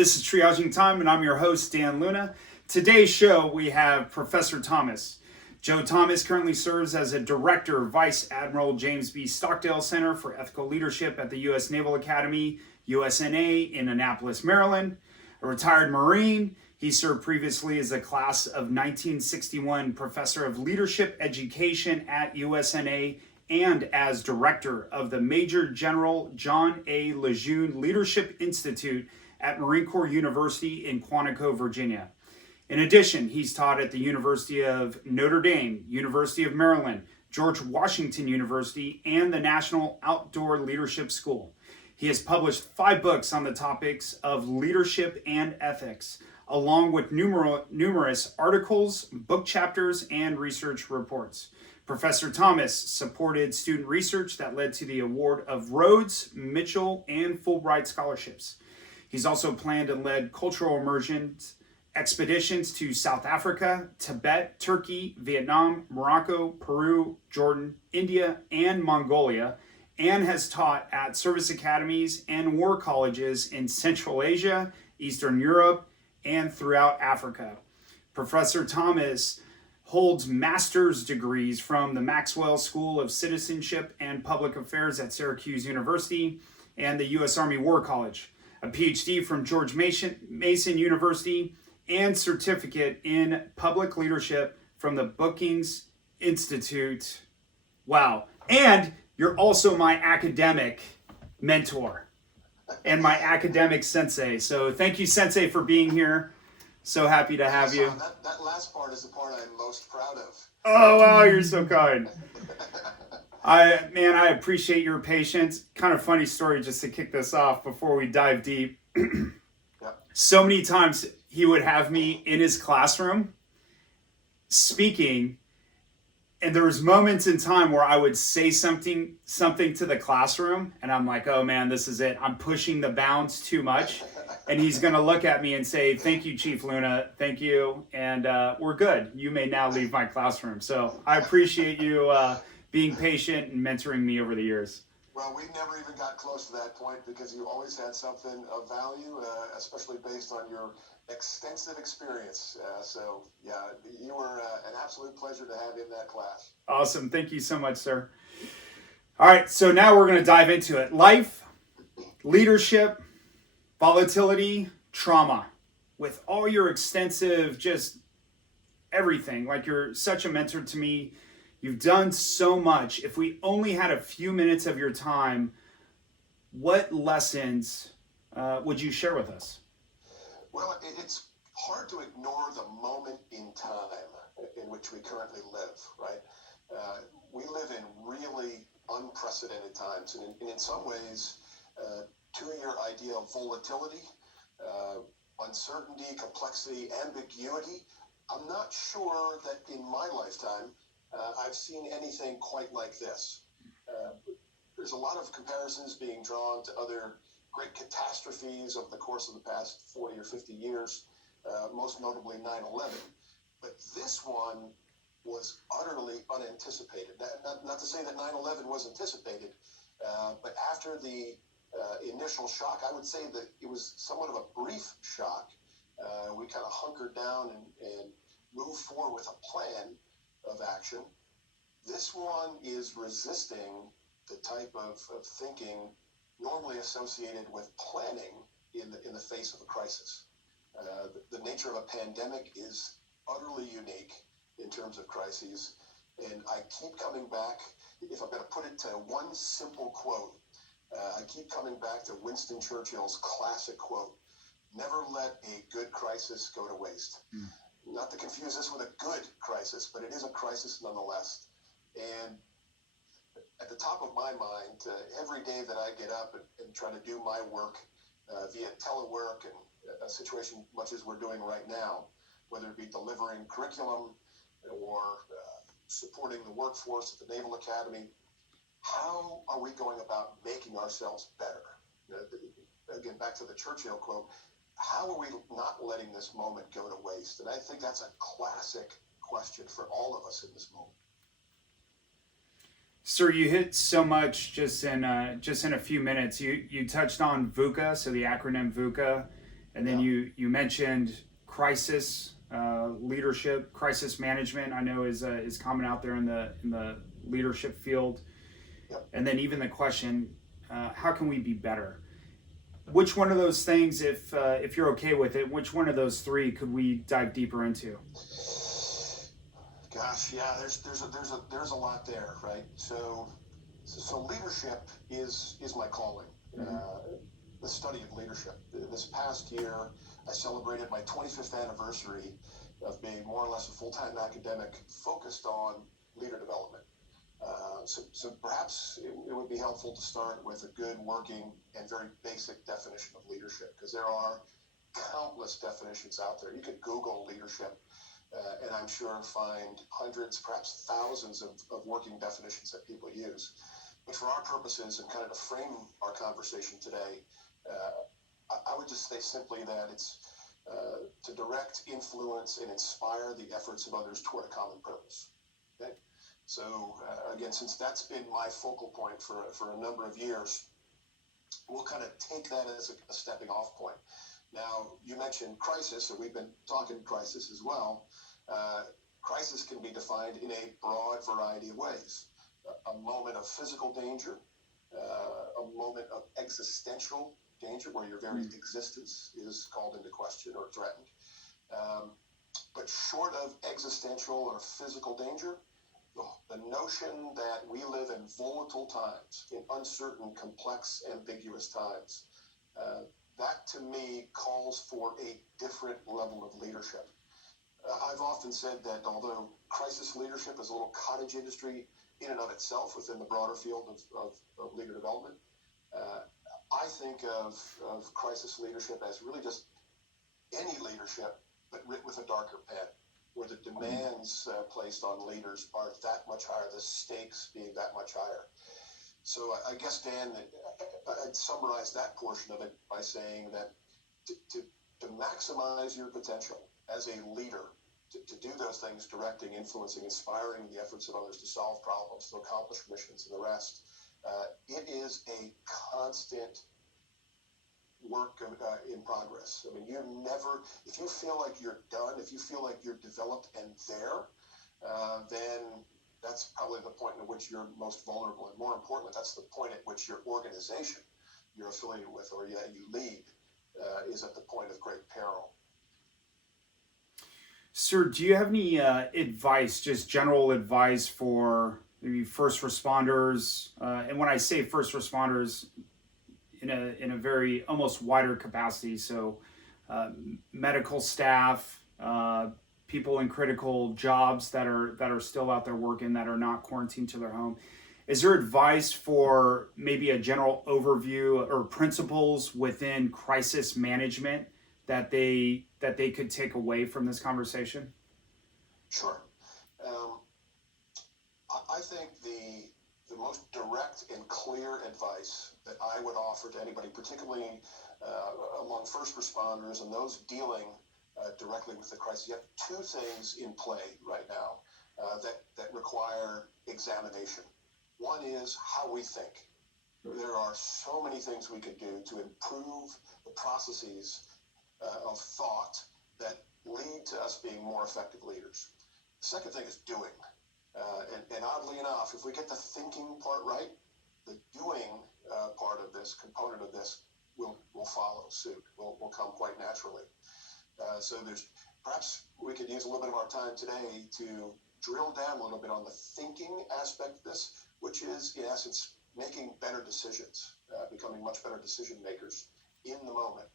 This is Triaging Time, and I'm your host, Dan Luna. Today's show, we have Professor Thomas. Joe Thomas currently serves as a Director, Vice Admiral James B. Stockdale Center for Ethical Leadership at the U.S. Naval Academy, USNA, in Annapolis, Maryland. A retired Marine, he served previously as a class of 1961 Professor of Leadership Education at USNA and as Director of the Major General John A. Lejeune Leadership Institute at Marine Corps University in Quantico, Virginia. In addition, he's taught at the University of Notre Dame, University of Maryland, George Washington University, and the National Outdoor Leadership School. He has published 5 books on the topics of leadership and ethics, along with numerous articles, book chapters, and research reports. Professor Thomas supported student research that led to the award of Rhodes, Mitchell, and Fulbright scholarships. He's also planned and led cultural immersion expeditions to South Africa, Tibet, Turkey, Vietnam, Morocco, Peru, Jordan, India, and Mongolia, and has taught at service academies and war colleges in Central Asia, Eastern Europe, and throughout Africa. Professor Thomas holds master's degrees from the Maxwell School of Citizenship and Public Affairs at Syracuse University and the U.S. Army War College, a PhD from George Mason University, and certificate in public leadership from the Brookings Institute. Wow. And you're also my academic mentor and my academic sensei. So thank you, Sensei, for being here. So happy to have you. That last part is the part I'm most proud of. Oh, wow, you're so kind. I appreciate your patience. Kind of funny story just to kick this off before we dive deep. Yep. So many times he would have me in his classroom speaking, and there was moments in time where I would say something to the classroom, and I'm like, oh man, this is it. I'm pushing the bounds too much. And he's going to look at me and say, thank you, Chief Luna. Thank you. And we're good. You may now leave my classroom. So I appreciate you being patient and mentoring me over the years. Well, we never even got close to that point because you always had something of value, especially based on your extensive experience. So, yeah, you were an absolute pleasure to have in that class. Awesome. Thank you so much, sir. All right. So now we're going to dive into it. Life, leadership, volatility, trauma. With all your extensive, just everything, like you're such a mentor to me. You've done so much. If we only had a few minutes of your time, what lessons would you share with us? Well, it's hard to ignore the moment in time in which we currently live, right? We live in really unprecedented times. And in some ways, to your idea of volatility, uncertainty, complexity, ambiguity, I'm not sure that in my lifetime I've seen anything quite like this. There's a lot of comparisons being drawn to other great catastrophes over the course of the past 40 or 50 years, most notably 9/11. But this one was utterly unanticipated. Not to say that 9/11 was anticipated, but after the initial shock, I would say that it was somewhat of a brief shock. We kind of hunkered down and moved forward with a plan of action. This one is resisting the type of thinking normally associated with planning in the face of a crisis. The nature of a pandemic is utterly unique in terms of crises, and I keep coming back, if I'm going to put it to one simple quote, I keep coming back to Winston Churchill's classic quote, "Never let a good crisis go to waste." Not to confuse this with a good crisis, but it is a crisis nonetheless. And at the top of my mind, every day that I get up and try to do my work via telework and a situation much as we're doing right now, whether it be delivering curriculum or supporting the workforce at the Naval Academy, how are we going about making ourselves better? Again, back to the Churchill quote, how are we not letting this moment go to waste? And I think that's a classic question for all of us in this moment. Sir, you hit so much just in a few minutes. You touched on VUCA, so the acronym VUCA, And then you mentioned crisis leadership, crisis management. I know is common out there in the leadership field. Yep. And then even the question, how can we be better? Which one of those things, if you're okay with it, which one of those three could we dive deeper into? Gosh, yeah, there's a lot there, right? So leadership is my calling. The study of leadership. This past year, I celebrated my 25th anniversary of being more or less a full-time academic focused on leader development. So perhaps it would be helpful to start with a good working and very basic definition of leadership, because there are countless definitions out there. You could Google leadership, and I'm sure find hundreds, perhaps thousands of working definitions that people use. But for our purposes and kind of to frame our conversation today, I would just say simply that it's to direct, influence, and inspire the efforts of others toward a common purpose. Okay? So again, since that's been my focal point for a number of years, we'll kind of take that as a stepping off point. Now, you mentioned crisis, and we've been talking crisis as well. Crisis can be defined in a broad variety of ways. A moment of physical danger, a moment of existential danger where your very existence is called into question or threatened. But short of existential or physical danger, the notion that we live in volatile times, in uncertain, complex, ambiguous times, that to me calls for a different level of leadership. I've often said that although crisis leadership is a little cottage industry in and of itself within the broader field of leader development, I think of crisis leadership as really just any leadership, but writ with a darker pen, where the demands placed on leaders are that much higher, the stakes being that much higher. So I guess, Dan, I'd summarize that portion of it by saying that to maximize your potential as a leader, to do those things, directing, influencing, inspiring the efforts of others to solve problems, to accomplish missions and the rest, it is a constant work in progress. I mean, if you feel like you're done, if you feel like you're developed and there, then that's probably the point at which you're most vulnerable. And more importantly, that's the point at which your organization you're affiliated with or that you lead is at the point of great peril. Sir, do you have any advice, just general advice for maybe first responders? And when I say first responders, in a very almost wider capacity, so medical staff, people in critical jobs that are still out there working, that are not quarantined to their home. Is there advice for maybe a general overview or principles within crisis management that they could take away from this conversation? Sure. I think the most direct and clear advice that I would offer to anybody, particularly among first responders and those dealing directly with the crisis, you have two things in play right now that require examination. One is how we think. There are so many things we could do to improve the processes of thought that lead to us being more effective leaders. The second thing is doing. And oddly enough, if we get the thinking part right, the doing part of this, component of this, will follow suit, will come quite naturally. So perhaps we could use a little bit of our time today to drill down a little bit on the thinking aspect of this, which is, in essence, making better decisions, becoming much better decision makers in the moment,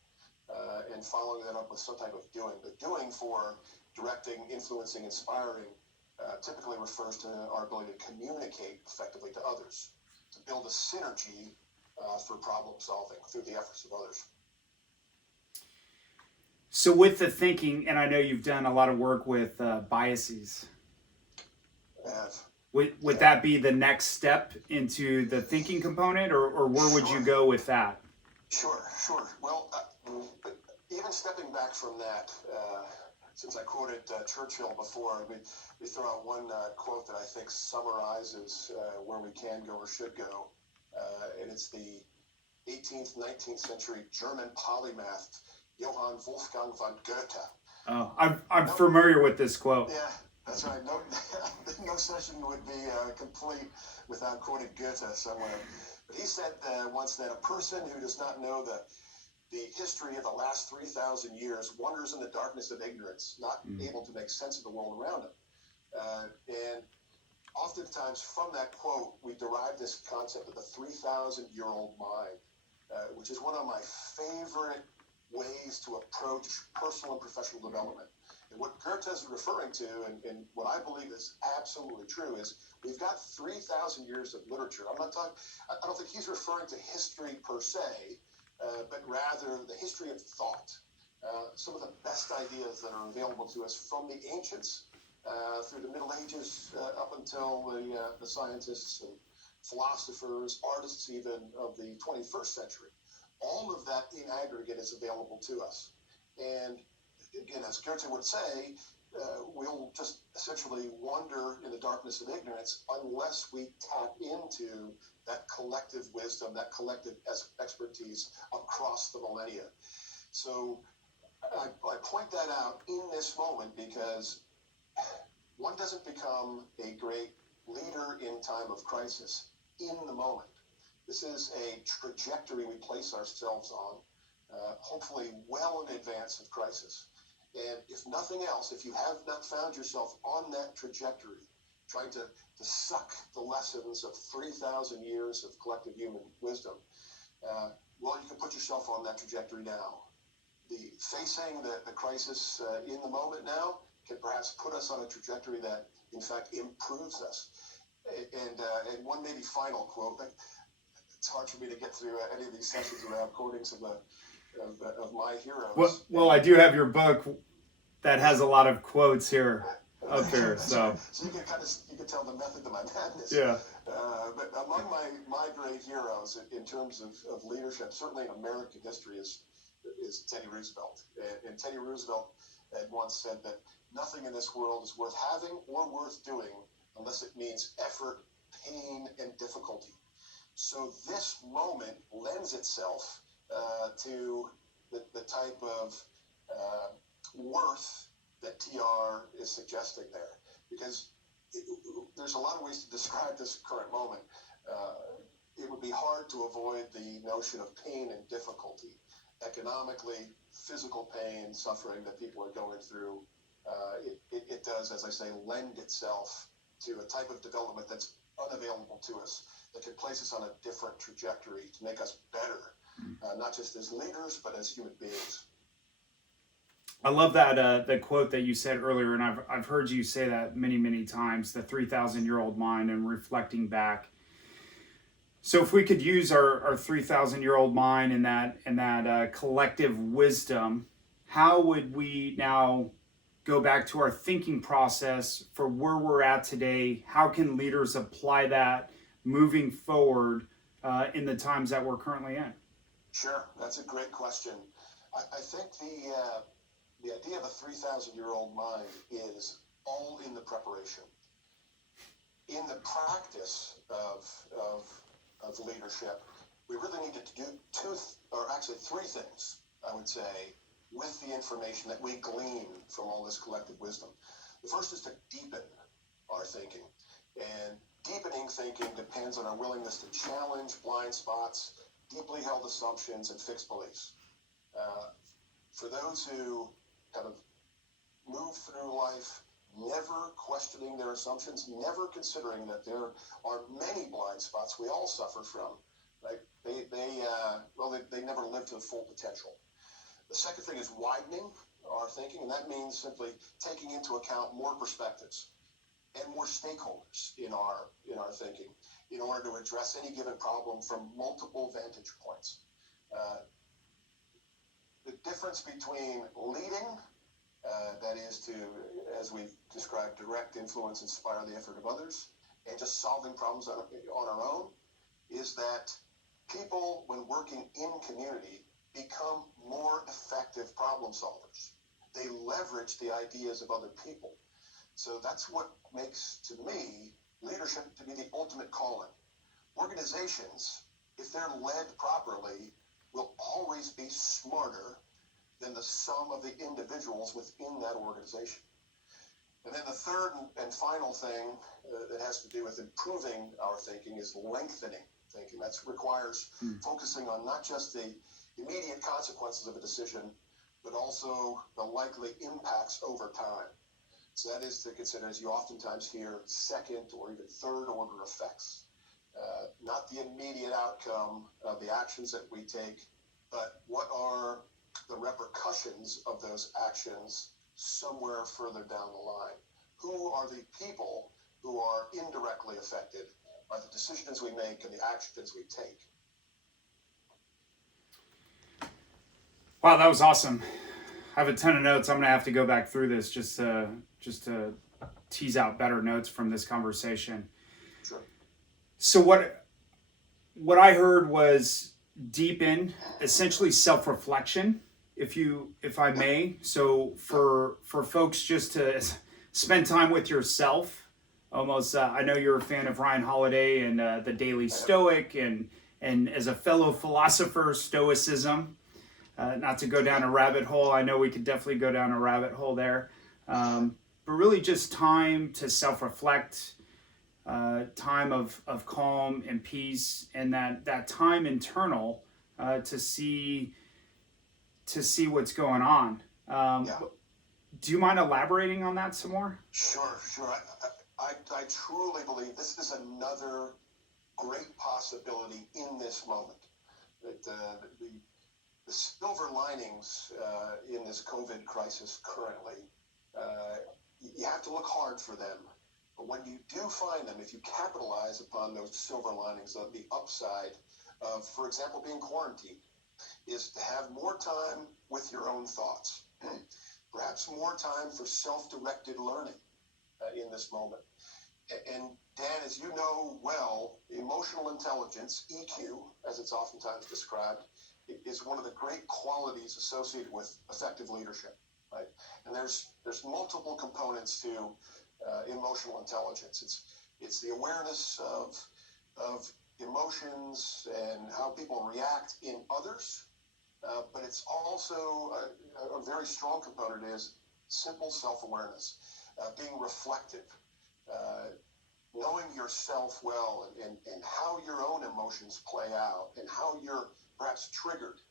and following that up with some type of doing. The doing for directing, influencing, inspiring typically refers to our ability to communicate effectively to others, to build a synergy for problem solving through the efforts of others. So with the thinking, and I know you've done a lot of work with biases. Would that be the next step into the thinking component, or where would you go with that? Sure. Well, even stepping back from that, since I quoted Churchill before, we throw out one quote that I think summarizes where we can go or should go, and it's the 18th, 19th century German polymath Johann Wolfgang von Goethe. Oh, I'm familiar with this quote. Yeah, that's right. No session would be complete without quoting Goethe somewhere. But he said once that a person who does not know the history of the last 3,000 years wanders in the darkness of ignorance, not able to make sense of the world around him. And oftentimes from that quote, we derive this concept of the 3,000-year-old mind, which is one of my favorite ways to approach personal and professional development. And what Goethe is referring to, and what I believe is absolutely true, is we've got 3,000 years of literature. I don't think he's referring to history per se, but rather the history of thought. Some of the best ideas that are available to us from the ancients through the Middle Ages up until the scientists and philosophers, artists even of the 21st century. All of that in aggregate is available to us. And again, as Goethe would say, we'll just essentially wander in the darkness of ignorance unless we tap into that collective wisdom, that collective expertise across the millennia. So I point that out in this moment because one doesn't become a great leader in time of crisis in the moment. This is a trajectory we place ourselves on, hopefully well in advance of crisis. And if nothing else, if you have not found yourself on that trajectory, trying to suck the lessons of 3,000 years of collective human wisdom, well, you can put yourself on that trajectory now. Facing the crisis in the moment now can perhaps put us on a trajectory that, in fact, improves us. And one maybe final quote. It's hard for me to get through any of these sessions without quoting some of my heroes. Well, I do have your book that has a lot of quotes here up here. So you can tell the method of my madness. Yeah. But among my great heroes in terms of leadership, certainly in American history, is Teddy Roosevelt. And Teddy Roosevelt had once said that nothing in this world is worth having or worth doing unless it means effort, pain, and difficulty. So this moment lends itself to the type of worth that TR is suggesting there, because there's a lot of ways to describe this current moment. It would be hard to avoid the notion of pain and difficulty, economically, physical pain, suffering that people are going through. It does, as I say, lend itself to a type of development that's unavailable to us, that can place us on a different trajectory to make us better, not just as leaders, but as human beings. I love that the quote that you said earlier, and I've heard you say that many times, the 3,000-year-old mind and reflecting back. So if we could use our 3,000-year-old mind and that collective wisdom, how would we now go back to our thinking process for where we're at today? How can leaders apply that moving forward in the times that we're currently in? Sure, that's a great question. I think the idea of a 3,000-year-old mind is all in the preparation. In the practice of leadership, we really need to do three things, I would say, with the information that we glean from all this collective wisdom. The first is to deepen our thinking. And deepening thinking depends on our willingness to challenge blind spots, deeply held assumptions, and fixed beliefs. For those who kind of move through life never questioning their assumptions, never considering that there are many blind spots we all suffer from, right? They never live to full potential. The second thing is widening our thinking, and that means simply taking into account more perspectives and more stakeholders in our thinking in order to address any given problem from multiple vantage points. The difference between leading, that is to, as we've described, direct influence, inspire the effort of others, and just solving problems on our own, is that people, when working in community, become more effective problem solvers. They leverage the ideas of other people. So that's what makes, to me, leadership to be the ultimate calling. Organizations, if they're led properly, will always be smarter than the sum of the individuals within that organization. And then the third and final thing that has to do with improving our thinking is lengthening thinking. That requires focusing on not just the immediate consequences of a decision, but also the likely impacts over time. So that is to consider, as you oftentimes hear, second or even third order effects. Not the immediate outcome of the actions that we take, but what are the repercussions of those actions somewhere further down the line? Who are the people who are indirectly affected by the decisions we make and the actions we take? Wow, that was awesome. I have a ton of notes. I'm going to have to go back through this just to tease out better notes from this conversation. Sure. So what I heard was deepen, essentially self-reflection, if I may. So for folks just to spend time with yourself, almost. I know you're a fan of Ryan Holiday and the Daily Stoic, and as a fellow philosopher, Stoicism. Not to go down a rabbit hole. I know we could definitely go down a rabbit hole there. But really just time to self-reflect, time of calm and peace, and that time internal to see what's going on. Do you mind elaborating on that some more? Sure. I truly believe this is another great possibility in this moment. That the silver linings in this COVID crisis currently, you have to look hard for them. But when you do find them, if you capitalize upon those silver linings, of the upside of, for example, being quarantined, is to have more time with your own thoughts. Perhaps more time for self-directed learning in this moment. And Dan, as you know well, emotional intelligence, EQ, as it's oftentimes described, is one of the great qualities associated with effective leadership, right? And there's multiple components to emotional intelligence. It's the awareness of emotions and how people react in others, but it's also a very strong component is simple self-awareness, being reflective, knowing yourself well and how your own emotions play out and how you're perhaps triggered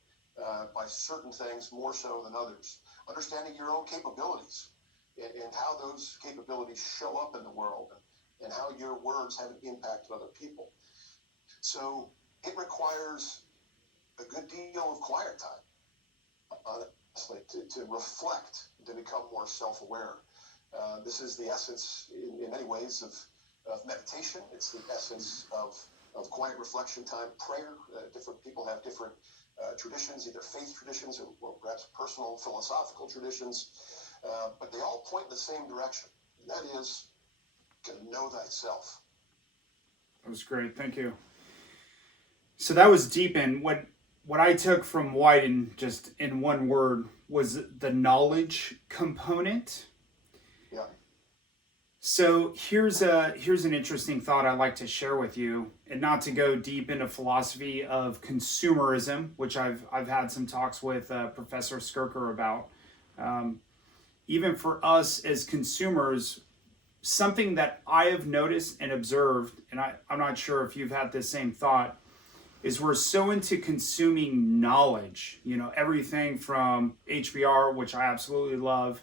by certain things more so than others, understanding your own capabilities and how those capabilities show up in the world and how your words have an impact on other people. So it requires a good deal of quiet time, honestly, to reflect, to become more self-aware. This is the essence, in many ways, of meditation. It's the essence of quiet reflection time, prayer. Different people have different traditions, either faith traditions or perhaps personal philosophical traditions, but they all point in the same direction, and that is to know thyself. That was great. Thank you. So that was deep in what I took from Wyden, just in one word, was the knowledge component. Yeah. So here's an interesting thought I'd like to share with you, and not to go deep into philosophy of consumerism, which I've had some talks with Professor Skirker about. Even for us as consumers, something that I have noticed and observed, and I'm not sure if you've had the same thought, is we're so into consuming knowledge, everything from HBR, which I absolutely love,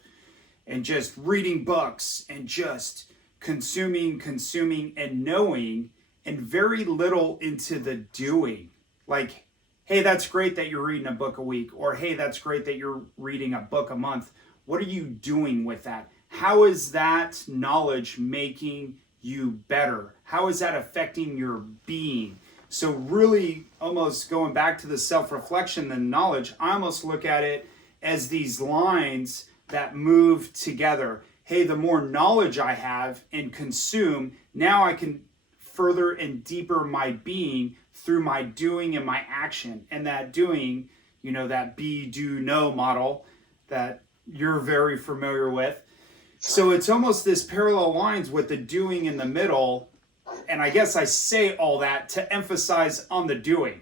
and just reading books and just consuming and knowing, and very little into the doing. Like, hey, that's great that you're reading a book a week, or hey, that's great that you're reading a book a month. What are you doing with that? How is that knowledge making you better? How is that affecting your being? So really, almost going back to the self-reflection and knowledge, I almost look at it as these lines that move together. Hey, the more knowledge I have and consume, now I can further and deeper my being through my doing and my action. And that doing, that be, do, know model that you're very familiar with. So it's almost this parallel lines with the doing in the middle. And I guess I say all that to emphasize on the doing.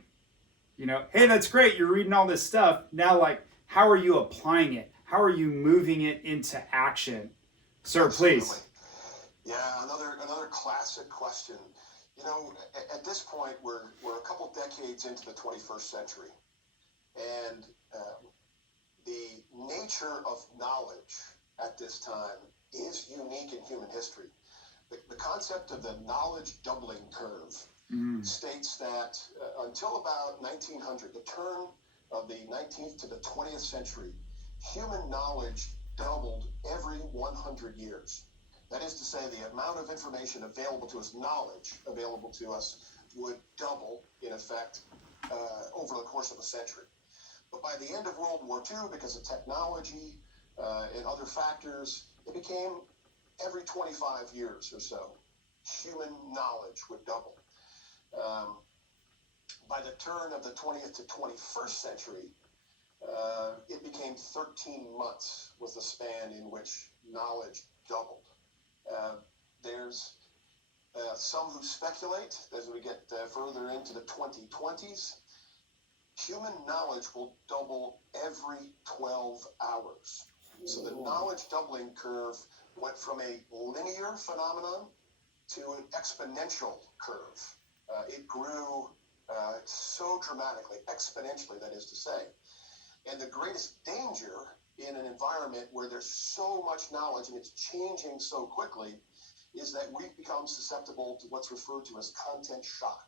Hey, that's great. You're reading all this stuff. Now, how are you applying it? How are you moving it into action? Sir, please. Yeah, another classic question. You know, at this point, we're a couple decades into the 21st century, and the nature of knowledge at this time is unique in human history. The concept of the knowledge doubling curve states that until about 1900, the turn of the 19th to the 20th century, human knowledge doubled every 100 years. That is to say, the amount of information available to us, knowledge available to us, would double, in effect, over the course of a century. But by the end of World War II, because of technology and other factors, it became every 25 years or so, human knowledge would double. By the turn of the 20th to 21st century, it became 13 months was the span in which knowledge doubled. There's some who speculate, as we get further into the 2020s, human knowledge will double every 12 hours. So the knowledge doubling curve went from a linear phenomenon to an exponential curve. It grew so dramatically, exponentially, that is to say. And the greatest danger in an environment where there's so much knowledge and it's changing so quickly is that we've become susceptible to what's referred to as content shock.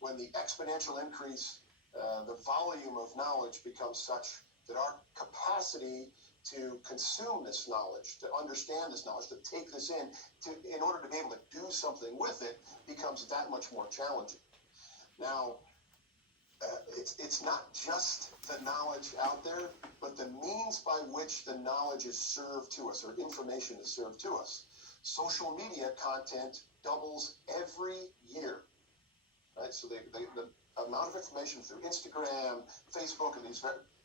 When the exponential increase, the volume of knowledge becomes such that our capacity to consume this knowledge, to understand this knowledge, to take this in order to be able to do something with it, becomes that much more challenging. Now, it's not just the knowledge out there, but the means by which the knowledge is served to us, or information is served to us. Social media content doubles every year, right? So the amount of information through Instagram, Facebook, and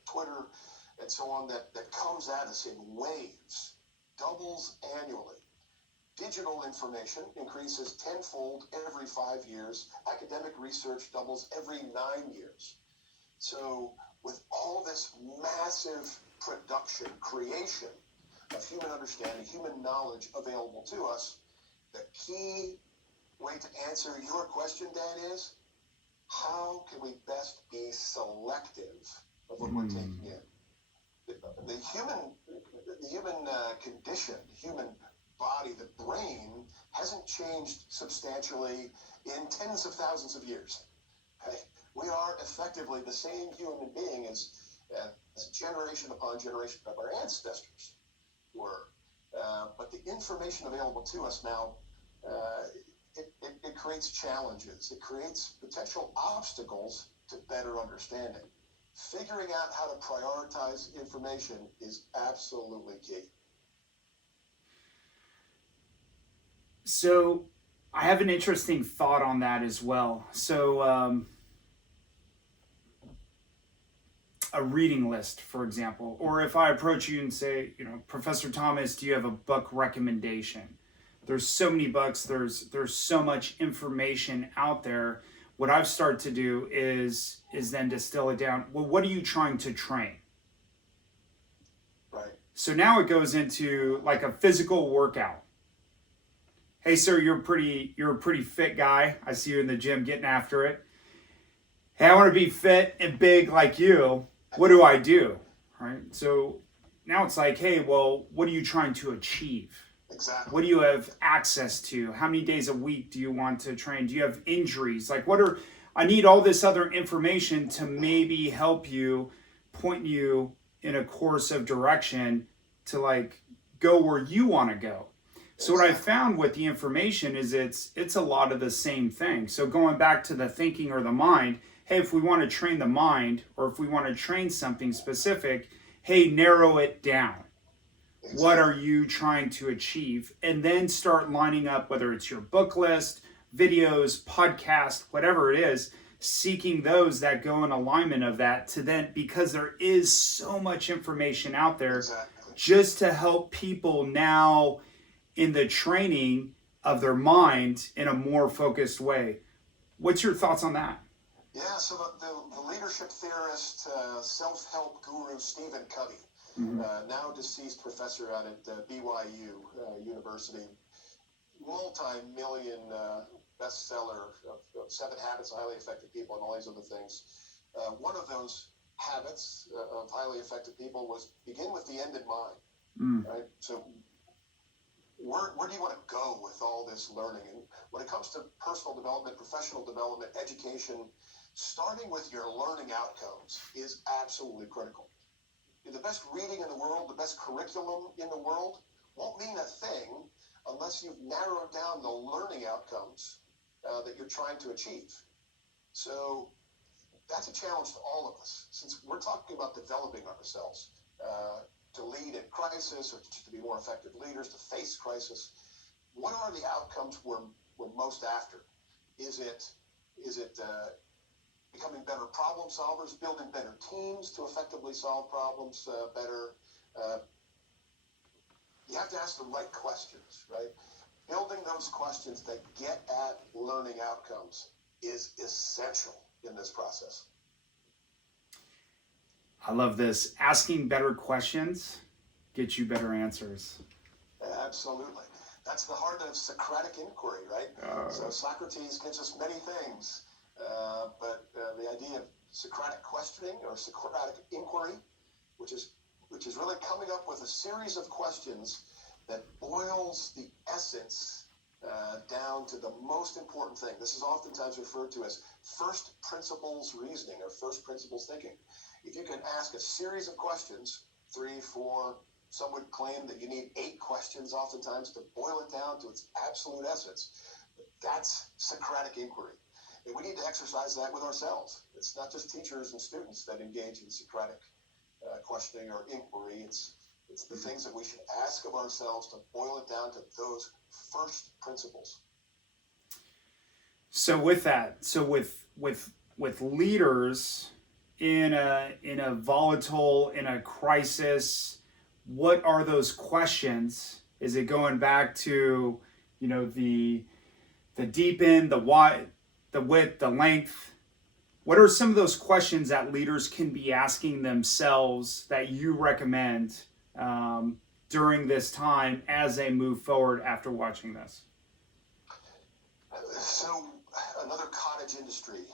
Twitter, and so on that comes at us in waves doubles annually. Digital information increases tenfold every 5 years. Academic research doubles every 9 years. So with all this massive production, creation of human understanding, human knowledge available to us, the key way to answer your question, Dan, is how can we best be selective of what we're taking in? The human condition, the human body, the brain, hasn't changed substantially in tens of thousands of years. Okay? We are effectively the same human being as generation upon generation of our ancestors were. But the information available to us now, it creates challenges. It creates potential obstacles to better understanding. Figuring out how to prioritize information is absolutely key. So I have an interesting thought on that as well. So a reading list, for example, or if I approach you and say, Professor Thomas, do you have a book recommendation? There's so many books, there's so much information out there. What I've started to do is then distill it down. Well, what are you trying to train? Right. So now it goes into like a physical workout. Hey, sir, you're a pretty fit guy. I see you in the gym getting after it. Hey, I want to be fit and big like you. What do I do? Right? So now it's like, hey, well, what are you trying to achieve? Exactly. What do you have access to? How many days a week do you want to train? Do you have injuries? Like, I need all this other information to maybe help you, point you in a course of direction to like go where you want to go. So what I found with the information is it's a lot of the same thing. So going back to the thinking or the mind, hey, if we want to train the mind or if we want to train something specific, hey, narrow it down. What are you trying to achieve? And then start lining up, whether it's your book list, videos, podcast, whatever it is, seeking those that go in alignment of that to then, because there is so much information out there just to help people now in the training of their mind in a more focused way. What's your thoughts on that? Yeah, so the leadership theorist, self-help guru Stephen Covey, now deceased professor out at BYU University, multi-million bestseller of 7 Habits of Highly Effective People and all these other things. One of those habits of highly effective people was begin with the end in mind, right? So where do you want to go with all this learning? And when it comes to personal development, professional development, education, starting with your learning outcomes is absolutely critical. The best reading in the world, the best curriculum in the world won't mean a thing unless you've narrowed down the learning outcomes that you're trying to achieve. So that's a challenge to all of us, since we're talking about developing ourselves to lead in crisis or to be more effective leaders, to face crisis. What are the outcomes we're most after? Is it becoming better problem solvers, building better teams to effectively solve problems better? You have to ask the right questions, right? Building those questions that get at learning outcomes is essential in this process. I love this. Asking better questions gets you better answers. Absolutely. That's the heart of Socratic inquiry, right? So Socrates gives us many things, but the idea of Socratic questioning or Socratic inquiry, which is really coming up with a series of questions that boils the essence down to the most important thing. This is oftentimes referred to as first principles reasoning or first principles thinking. If you can ask a series of questions, 3, 4, some would claim that you need 8 questions oftentimes to boil it down to its absolute essence. That's Socratic inquiry. And we need to exercise that with ourselves. It's not just teachers and students that engage in Socratic questioning or inquiry. It's the things that we should ask of ourselves to boil it down to those first principles. So with that, with leaders in a volatile, in a crisis, what are those questions? Is it going back to, the deep end, the wide, the width, the length? What are some of those questions that leaders can be asking themselves that you recommend during this time as they move forward after watching this? So another cottage industry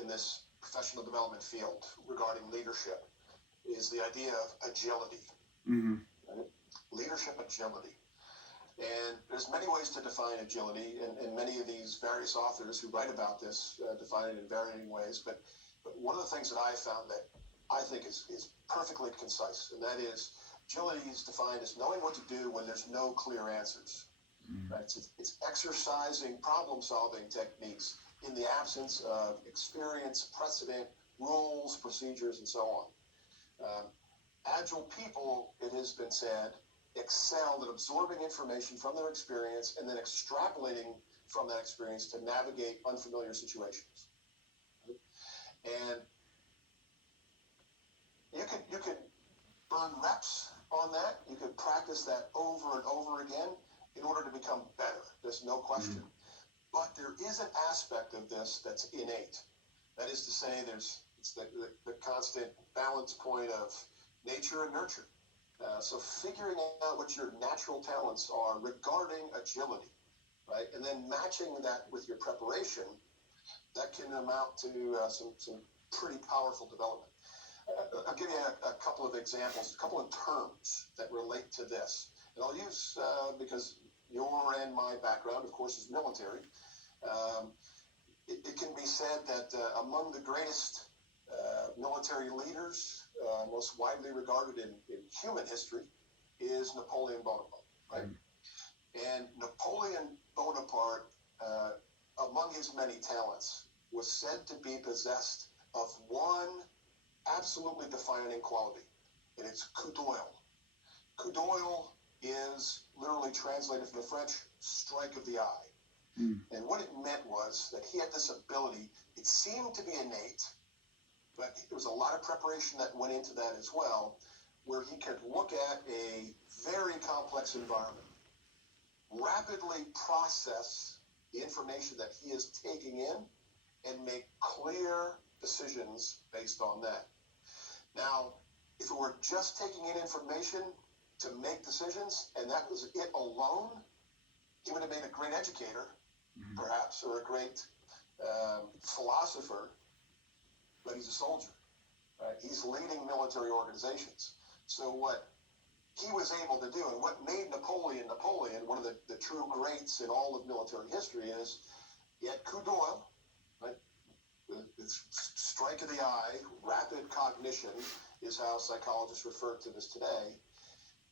in this professional development field regarding leadership is the idea of agility. Right? Leadership agility. And there's many ways to define agility, and many of these various authors who write about this define it in varying ways. But one of the things that I found that I think is perfectly concise, and that is agility is defined as knowing what to do when there's no clear answers. Right? It's exercising problem-solving techniques in the absence of experience, precedent, rules, procedures, and so on. Agile people, it has been said, excel at absorbing information from their experience and then extrapolating from that experience to navigate unfamiliar situations. And you could burn reps on that. You could practice that over and over again in order to become better. There's no question. But there is an aspect of this that's innate. That is to say, it's the constant balance point of nature and nurture. So figuring out what your natural talents are regarding agility, right? And then matching that with your preparation, that can amount to some pretty powerful development. I'll give you a couple of examples, a couple of terms that relate to this. And I'll use, because your and my background, of course, is military. It can be said that among the greatest military leaders, most widely regarded in human history, is Napoleon Bonaparte, right? And Napoleon Bonaparte, among his many talents, was said to be possessed of one absolutely defining quality, and it's coup d'oeil. Coup d'oeil is literally translated from the French, strike of the eye. And what it meant was that he had this ability. It seemed to be innate, but there was a lot of preparation that went into that as well, where he could look at a very complex environment, rapidly process the information that he is taking in, and make clear, decisions based on that. Now, if it were just taking in information to make decisions, and that was it alone, he would have made a great educator, perhaps, or a great philosopher, but he's a soldier. Right? He's leading military organizations. So what he was able to do, and what made Napoleon, one of the true greats in all of military history, is he had coup d'oeil, right? It's strike of the eye, rapid cognition is how psychologists refer to this today.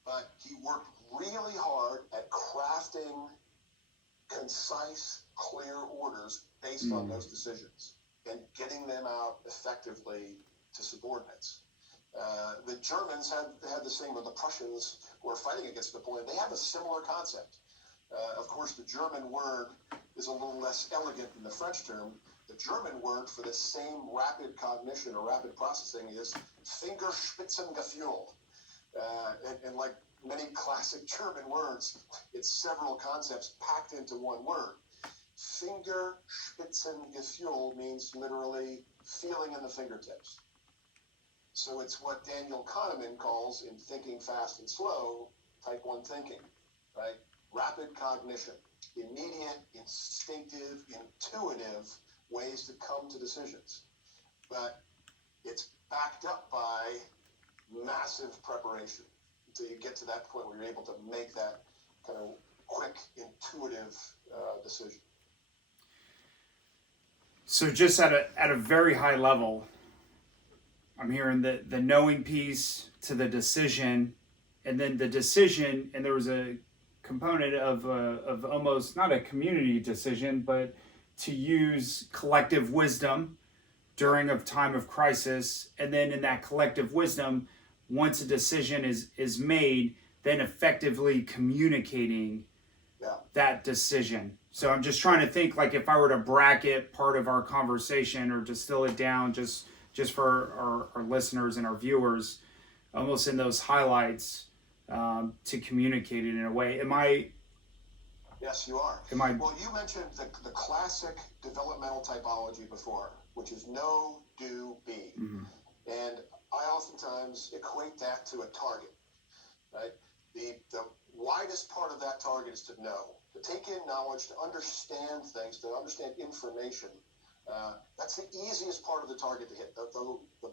But he worked really hard at crafting concise, clear orders based on those decisions and getting them out effectively to subordinates. The Germans had the same, or the Prussians who were fighting against Napoleon. They have a similar concept. Of course, the German word is a little less elegant than the French term. The German word for the same rapid cognition or rapid processing is Fingerspitzengefühl. And like many classic German words, it's several concepts packed into one word. Fingerspitzengefühl means literally feeling in the fingertips. So it's what Daniel Kahneman calls, in Thinking Fast and Slow, type 1 thinking, right? Rapid cognition, immediate, instinctive, intuitive ways to come to decisions. But it's backed up by massive preparation until you get to that point where you're able to make that kind of quick, intuitive decision. So just at a very high level, I'm hearing the knowing piece to the decision, and then the decision, and there was a component of almost not a community decision, but to use collective wisdom during a time of crisis, and then in that collective wisdom, once a decision is made, then effectively communicating that decision. So I'm just trying to think, like, if I were to bracket part of our conversation or distill it down just for our listeners and our viewers, almost in those highlights, to communicate it in a way. Am I? Yes, you are. Well, you mentioned the classic developmental typology before, which is know, do, be. Mm-hmm. And I oftentimes equate that to a target, right? The widest part of that target is to know, to take in knowledge, to understand things, to understand information. That's the easiest part of the target to hit, the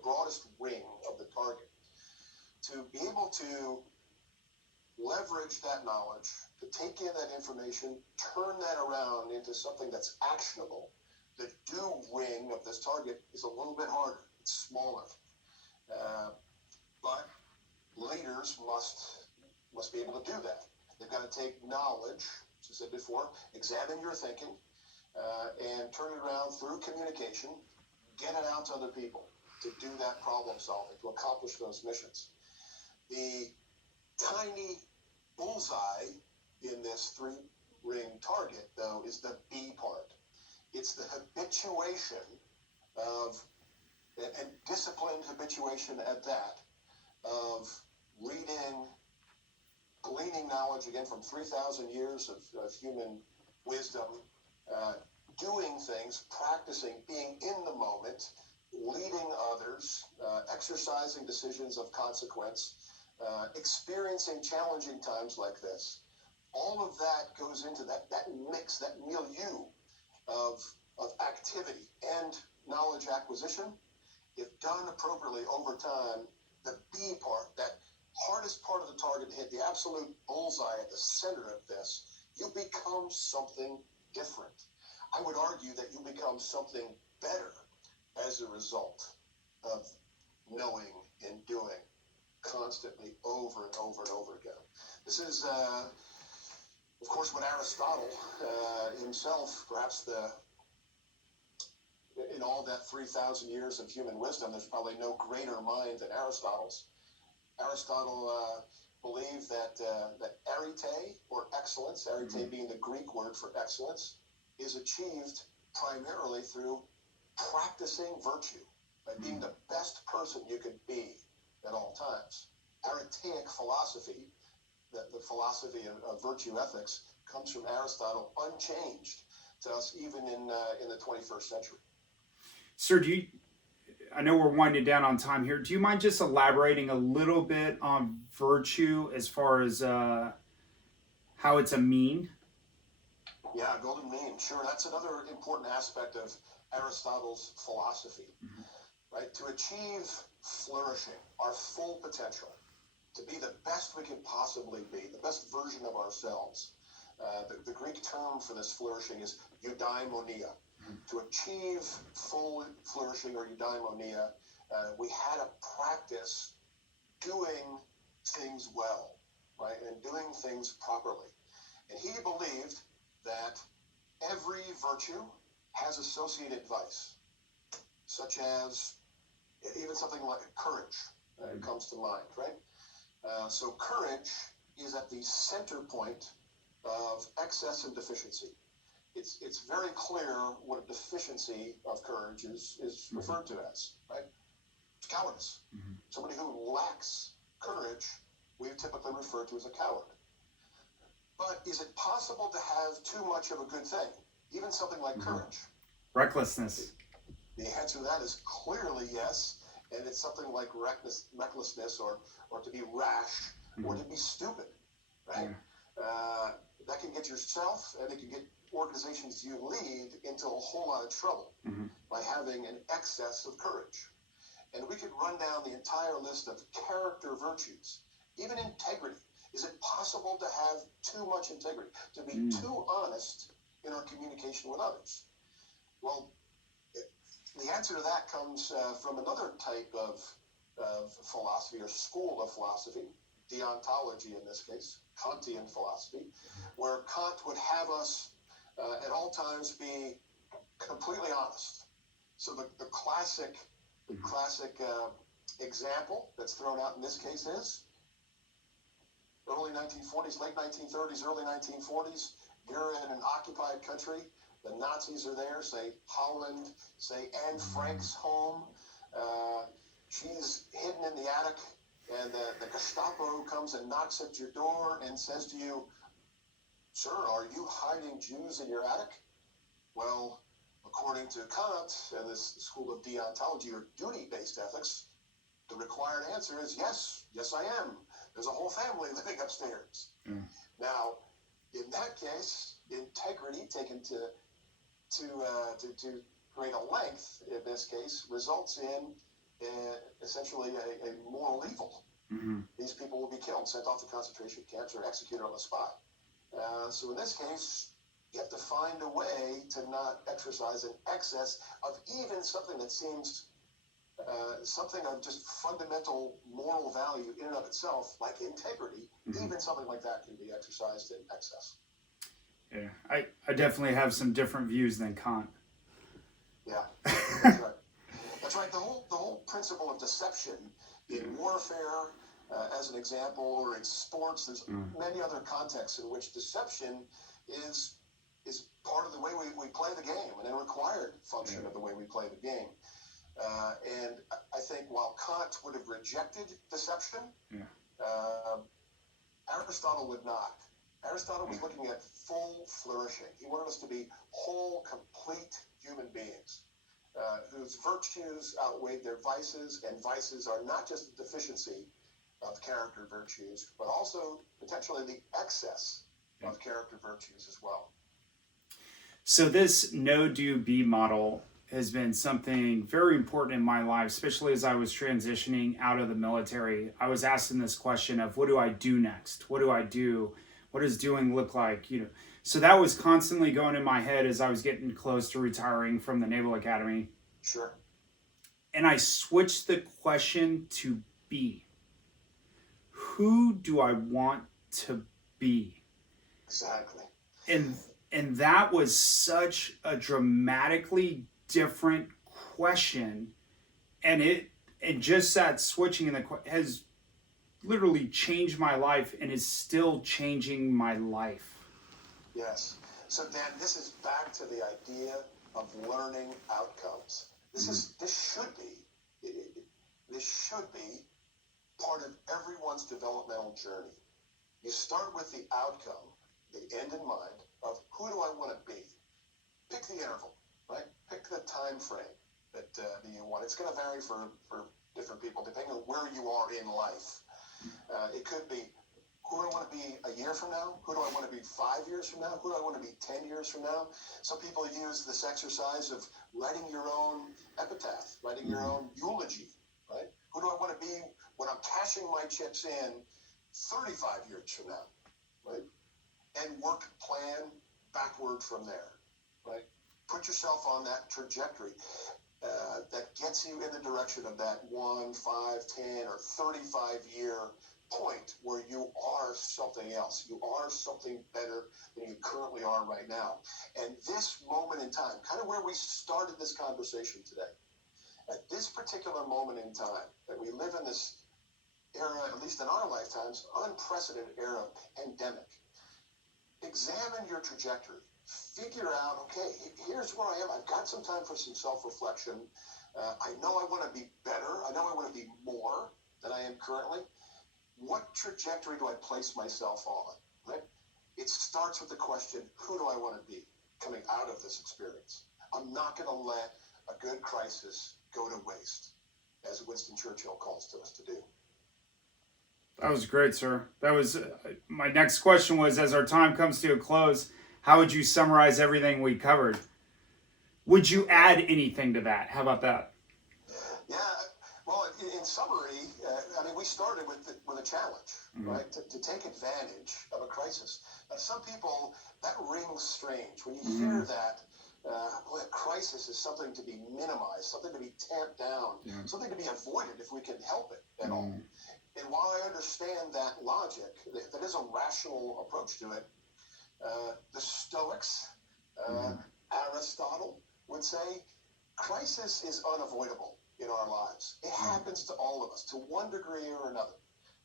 broadest ring of the target. To be able to leverage that knowledge, to take in that information, turn that around into something that's actionable. The do ring of this target is a little bit harder. It's smaller. But leaders must be able to do that. They've got to take knowledge, as I said before, examine your thinking, and turn it around through communication, get it out to other people to do that problem solving, to accomplish those missions. The tiny bullseye in this three-ring target, though, is the B part. It's the habituation of, and disciplined habituation at that, of reading, gleaning knowledge, again, from 3,000 years of human wisdom, doing things, practicing, being in the moment, leading others, exercising decisions of consequence, experiencing challenging times like this. All of that goes into that mix, that milieu of activity and knowledge acquisition. If done appropriately over time, the B part, that hardest part of the target to hit, the absolute bullseye at the center of this, you become something different. I would argue that you become something better as a result of knowing and doing constantly over and over and over again. This is, of course, what Aristotle himself, perhaps in all that 3,000 years of human wisdom, there's probably no greater mind than Aristotle's. Aristotle believed that arete, or excellence, arete being the Greek word for excellence, is achieved primarily through practicing virtue, by being the best person you could be at all times. Aretaic philosophy, the philosophy of virtue ethics, comes from Aristotle, unchanged to us even in the 21st century. Sir, do I know we're winding down on time here. Do you mind just elaborating a little bit on virtue as far as how it's a mean? Yeah, golden mean. Sure, that's another important aspect of Aristotle's philosophy, right? To achieve flourishing, our full potential, to be the best we can possibly be, the best version of ourselves. The Greek term for this flourishing is eudaimonia. To achieve full flourishing or eudaimonia, we had to practice doing things well, right? And doing things properly. And he believed that every virtue has associated vice, such as even something like courage comes to mind, right? So courage is at the center point of excess and deficiency. It's very clear what a deficiency of courage is referred to as, right? It's cowardice. Somebody who lacks courage, we typically refer to as a coward. But is it possible to have too much of a good thing, even something like courage? Recklessness. The answer to that is clearly yes, and it's something like recklessness or to be rash or to be stupid, right? That can get yourself and it can get organizations you lead into a whole lot of trouble by having an excess of courage. And we could run down the entire list of character virtues, even integrity. Is it possible to have too much integrity, to be too honest in our communication with others? Well, the answer to that comes from another type of philosophy or school of philosophy, deontology in this case, Kantian philosophy, where Kant would have us at all times be completely honest. So the classic example that's thrown out in this case is early 1940s, late 1930s, early 1940s. You're in an occupied country. The Nazis are there, say Holland, say Anne Frank's home. She's hidden in the attic, and the Gestapo comes and knocks at your door and says to you, "Sir, are you hiding Jews in your attic?" Well, according to Kant and this school of deontology or duty-based ethics, the required answer is yes, I am. There's a whole family living upstairs. Now, in that case, integrity taken to greater length, in this case, results in essentially a moral evil. These people will be killed, sent off to concentration camps, or executed on the spot. So in this case, you have to find a way to not exercise an excess of even something that seems something of just fundamental moral value in and of itself, like integrity. Even something like that can be exercised in excess. Yeah, I definitely have some different views than Kant. Yeah, that's right. That's right. The whole principle of deception in warfare, as an example, or in sports, there's many other contexts in which deception is part of the way we play the game, and a required function of the way we play the game. And I think while Kant would have rejected deception, Aristotle would not. Aristotle was looking at full flourishing. He wanted us to be whole, complete human beings whose virtues outweighed their vices, and vices are not just a deficiency of character virtues, but also potentially the excess of character virtues as well. So this no, do, be model has been something very important in my life, especially as I was transitioning out of the military. I was asking this question of, what do I do next? What do I do? What does doing look like? So that was constantly going in my head as I was getting close to retiring from the Naval Academy. Sure. And I switched the question to be. Who do I want to be? Exactly. And that was such a dramatically different question, and it just that switching in the has literally changed my life and is still changing my life. Yes. So Dan, this is back to the idea of learning outcomes. This should be part of everyone's developmental journey. You start with the outcome, the end in mind of who do I want to be. Pick the interval, right? Pick the time frame that you want It's going to vary for different people depending on where you are in life. It could be, who do I want to be a year from now? Who do I want to be 5 years from now? Who do I want to be 10 years from now? Some people use this exercise of writing your own epitaph, writing your own eulogy, right? Who do I want to be when I'm cashing my chips in 35 years from now, right? And plan backward from there, right? Put yourself on that trajectory that gets you in the direction of that 1, 5, 10, or 35-year point where you are something else. You are something better than you currently are right now. And this moment in time, kind of where we started this conversation today, at this particular moment in time, that we live in this era, at least in our lifetimes, unprecedented era of pandemic, examine your trajectory. Figure out, okay, here's where I am. I've got some time for some self-reflection. I know I want to be better. I know I want to be more than I am currently. What trajectory do I place myself on, right? It starts with the question, who do I want to be coming out of this experience? I'm not going to let a good crisis go to waste, as Winston Churchill calls to us to do. That was great, sir. That was my next question was, as our time comes to a close, how would you summarize everything we covered? Would you add anything to that? How about that? Yeah, well, in summary, we started with a challenge, right? To take advantage of a crisis. Now, some people, that rings strange. When you hear that, boy, a crisis is something to be minimized, something to be tamped down, something to be avoided if we can help it at all. And while I understand that logic, that is a rational approach to it, the Stoics, Aristotle would say, crisis is unavoidable in our lives. It happens to all of us, to one degree or another.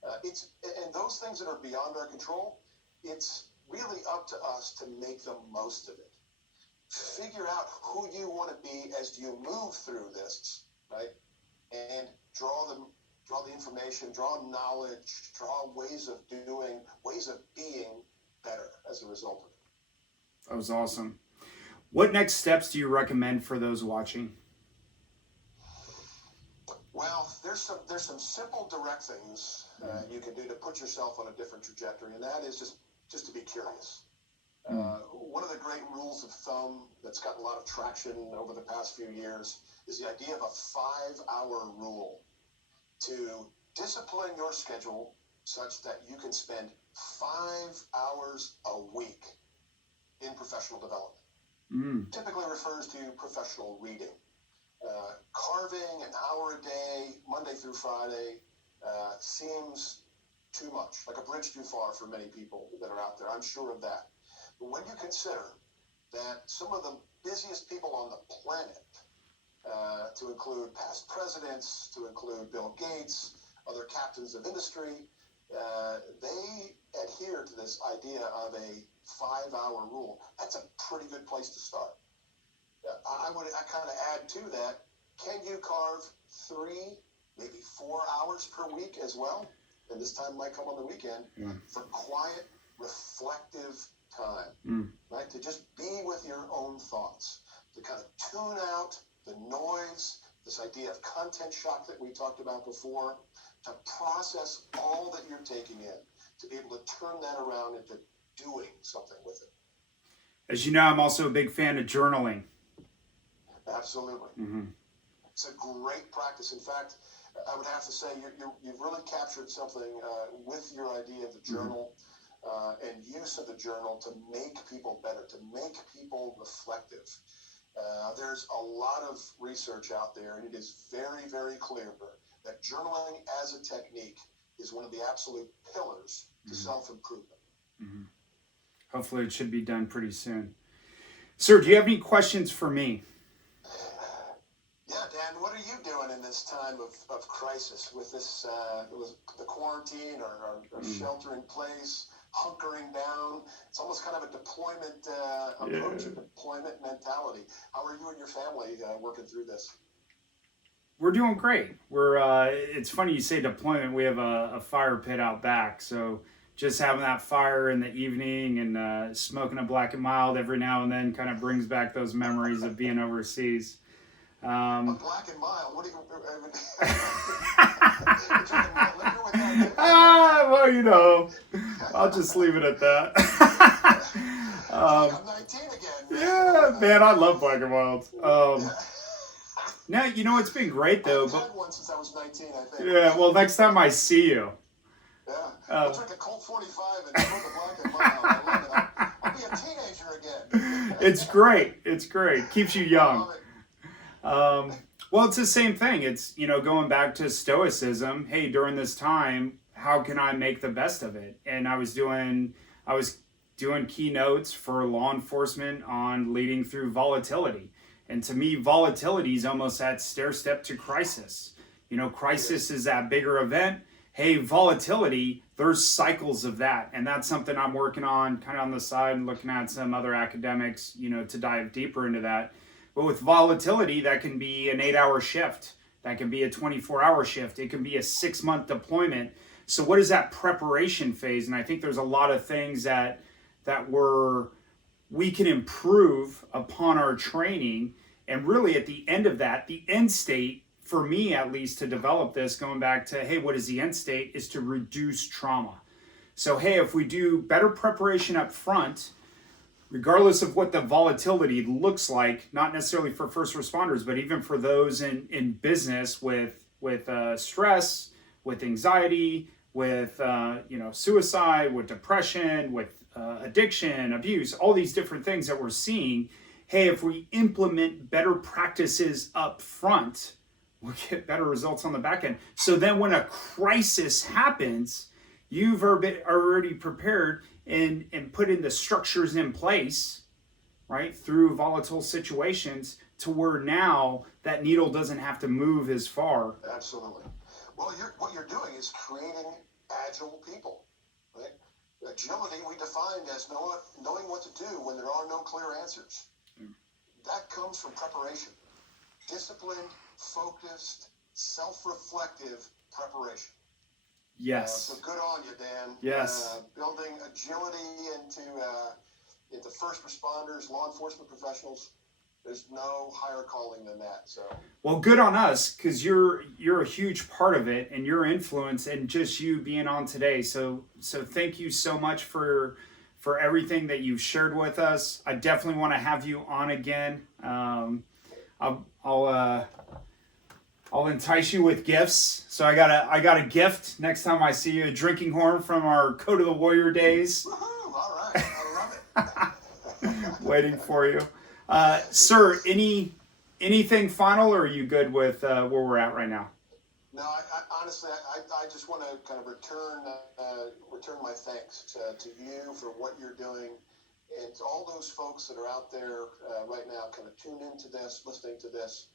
And those things that are beyond our control, it's really up to us to make the most of it. Figure out who you want to be as you move through this, right? And draw the information, draw knowledge, draw ways of doing, ways of being better as a result of it. That was awesome. What next steps do you recommend for those watching? Well, there's some simple, direct things you can do to put yourself on a different trajectory, and that is just to be curious. One of the great rules of thumb that's gotten a lot of traction over the past few years is the idea of a 5-hour rule to discipline your schedule such that you can spend 5 hours a week in professional development. Typically refers to professional reading. Carving an hour a day, Monday through Friday, seems too much, like a bridge too far for many people that are out there. I'm sure of that. But when you consider that some of the busiest people on the planet, to include past presidents, to include Bill Gates, other captains of industry, they adhere to this idea of a 5-hour rule. That's a pretty good place to start. I kind of add to that, can you carve 3, maybe 4 hours per week as well? And this time might come on the weekend for quiet, reflective time, right? To just be with your own thoughts, to kind of tune out the noise, this idea of content shock that we talked about before, to process all that you're taking in, to be able to turn that around into doing something with it. As you know, I'm also a big fan of journaling. Absolutely. It's a great practice. In fact, I would have to say you've really captured something with your idea of the journal and use of the journal to make people better, to make people reflective. There's a lot of research out there, and it is very, very clear that journaling as a technique is one of the absolute pillars to self-improvement. Hopefully it should be done pretty soon. Sir, do you have any questions for me? Yeah, Dan, what are you doing in this time of crisis with this, with the quarantine or shelter in place, hunkering down? It's almost kind of a deployment approach, a deployment mentality. How are you and your family working through this? We're doing great. It's funny you say deployment. We have a fire pit out back, so just having that fire in the evening and smoking a black and mild every now and then kind of brings back those memories of being overseas. Black and mild. What do you? Well, you know, I'll just leave it at that. I'm 19 again. Yeah, man, I love Black and Mild. Now, you know, it's been great though. I've had one since I was 19, I think. Yeah, well, next time I see you. Yeah, I'll drink a Colt 45 and smoke a Black and Mild. I love it. I'll be a teenager again. It's great. It's great. Keeps you young. Well, it's the same thing. It's, you know, going back to Stoicism. Hey, during this time, how can I make the best of it? And I was doing keynotes for law enforcement on leading through volatility. And to me, volatility is almost that stair step to crisis. You know, crisis is that bigger event. Hey, volatility, there's cycles of that. And that's something I'm working on kind of on the side and looking at some other academics, you know, to dive deeper into that. But with volatility, that can be an 8-hour shift. That can be a 24-hour shift. It can be a 6-month deployment. So what is that preparation phase? And I think there's a lot of things that we can improve upon our training. And really at the end of that, the end state, for me at least, to develop this, going back to, hey, what is the end state, is to reduce trauma. So, hey, if we do better preparation up front, regardless of what the volatility looks like, not necessarily for first responders, but even for those in business with stress, with anxiety, with suicide, with depression, with addiction, abuse, all these different things that we're seeing. Hey, if we implement better practices up front, we'll get better results on the back end. So then when a crisis happens, you've already prepared and put in the structures in place, right, through volatile situations to where now that needle doesn't have to move as far. Absolutely. Well, what you're doing is creating agile people, right? Agility we defined as knowing what to do when there are no clear answers. That comes from preparation. Disciplined, focused, self-reflective preparation. Yes. So good on you, Dan. Yes. Building agility into first responders, law enforcement professionals. There's no higher calling than that. So. Well, good on us, because you're a huge part of it, and your influence, and just you being on today. So thank you so much for everything that you've shared with us. I definitely want to have you on again. I'll entice you with gifts. So I got a gift next time I see you, a drinking horn from our Code of the Warrior days. Woohoo! All right, I love it. Waiting for you. Sir, anything final, or are you good with where we're at right now? No, I honestly, I just want to kind of return my thanks to you for what you're doing, and to all those folks that are out there right now kind of tuned into this, listening to this.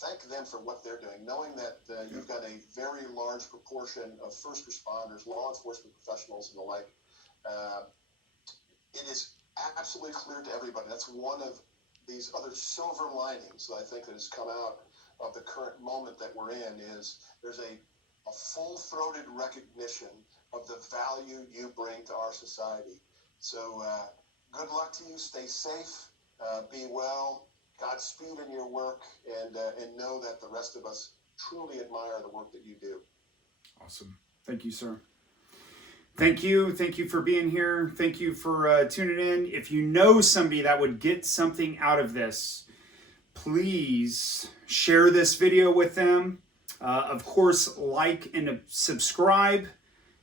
Thank them for what they're doing, knowing that you've got a very large proportion of first responders, law enforcement professionals, and the like. It is absolutely clear to everybody. That's one of these other silver linings that I think that has come out of the current moment that we're in, is there's a full-throated recognition of the value you bring to our society. So good luck to you. Stay safe. Be well. Godspeed in your work, and know that the rest of us truly admire the work that you do. Awesome. Thank you, sir. Thank you. Thank you for being here. Thank you for tuning in. If you know somebody that would get something out of this, please share this video with them. Of course, like and subscribe.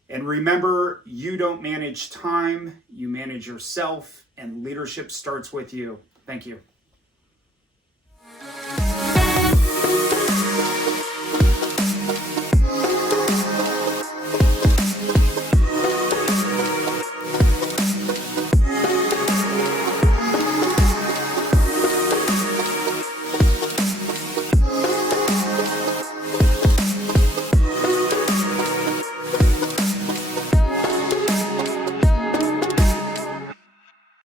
And remember, you don't manage time, you manage yourself, and leadership starts with you. Thank you.